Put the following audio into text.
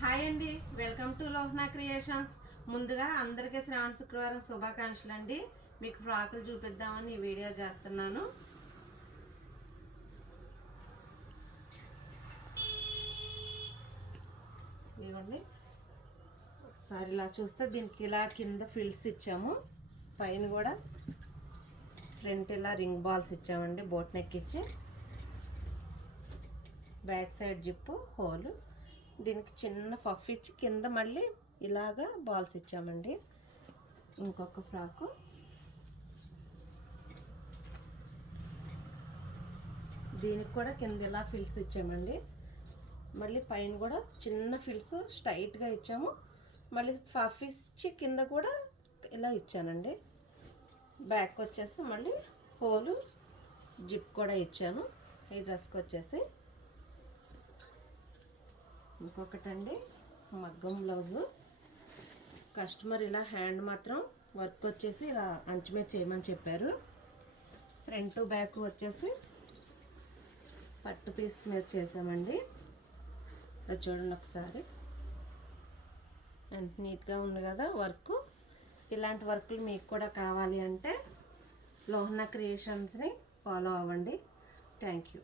Hi అండి, welcome to లోహనా creations. ముందుగా అందరికీ శ్రావణ శుక్రవారం శుభాకాంక్షలు అండి. మీకు ఫ్రాకులు చూపిద్దామని ఈ వీడియో చేస్తున్నాను. ఇదిగోండి, ఒకసారి ఇలా చూస్తే దీనికి ఇలా కింద ఫిల్స్ ఇచ్చాము, పైన కూడా ఫ్రంట్ ఇలా రింగ్ బాల్స్ ఇచ్చామండి, బోట్ నెక్ ఇచ్చి, బ్యాక్ సైడ్ జిప్పు హోలు, దీనికి చిన్న పఫ్ ఇచ్చి కింద మళ్ళీ ఇలాగా బాల్స్ ఇచ్చామండి. ఇంకొక ఫ్రాకు దీనికి కూడా కింద ఇలా ఫిల్స్ ఇచ్చామండి, మళ్ళీ పైన కూడా చిన్న ఫిల్స్ స్ట్రైట్గా ఇచ్చాము, మళ్ళీ పఫ్ ఇచ్చి కింద కూడా ఇలా ఇచ్చానండి. బ్యాక్ వచ్చేసి మళ్ళీ హోలు జిప్ కూడా ఇచ్చాను. ఈ డ్రెస్కి వచ్చేసి ఇంకొకటండి మగ్గం బ్లౌజు. కస్టమర్ ఇలా హ్యాండ్ మాత్రం వర్క్ వచ్చేసి ఇలా అంచు మీద చేయమని చెప్పారు. ఫ్రంట్ బ్యాక్ వచ్చేసి పట్టు పీస్ మీద చేసామండి. అది చూడండి ఒకసారి, ఎంత నీట్గా ఉంది కదా వర్క్. ఇలాంటి వర్కులు మీకు కూడా కావాలి అంటే లోహనా క్రియేషన్స్ని ఫాలో అవ్వండి. Thank you.